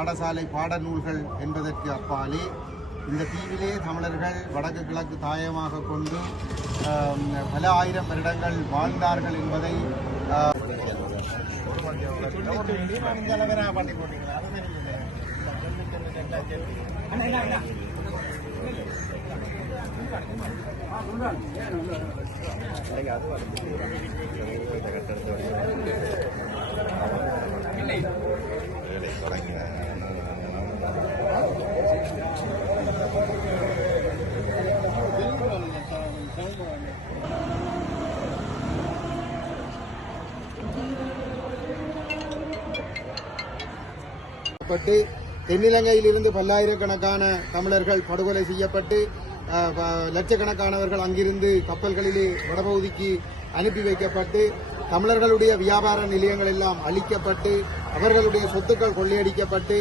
பாடசாலை பாடநூல்கள் என்பதற்கு அப்பாலே இந்த தீவிலே தமிழர்கள் வடக்கு கிழக்கு தாயமாக கொண்டு பல ஆயிரம் வருடங்கள் வாழ்ந்தார்கள் என்பதை தென்னிலங்கையில் இருந்து பல்லாயிரக்கணக்கான தமிழர்கள் படுகொலை செய்யப்பட்டு லட்சக்கணக்கானவர்கள் அங்கிருந்து கப்பல்களிலே வடபகுதிக்கு அனுப்பி வைக்கப்பட்டு தமிழர்களுடைய வியாபார நிலையங்கள் எல்லாம் அழிக்கப்பட்டு அவர்களுடைய சொத்துக்கள் கொள்ளையடிக்கப்பட்டு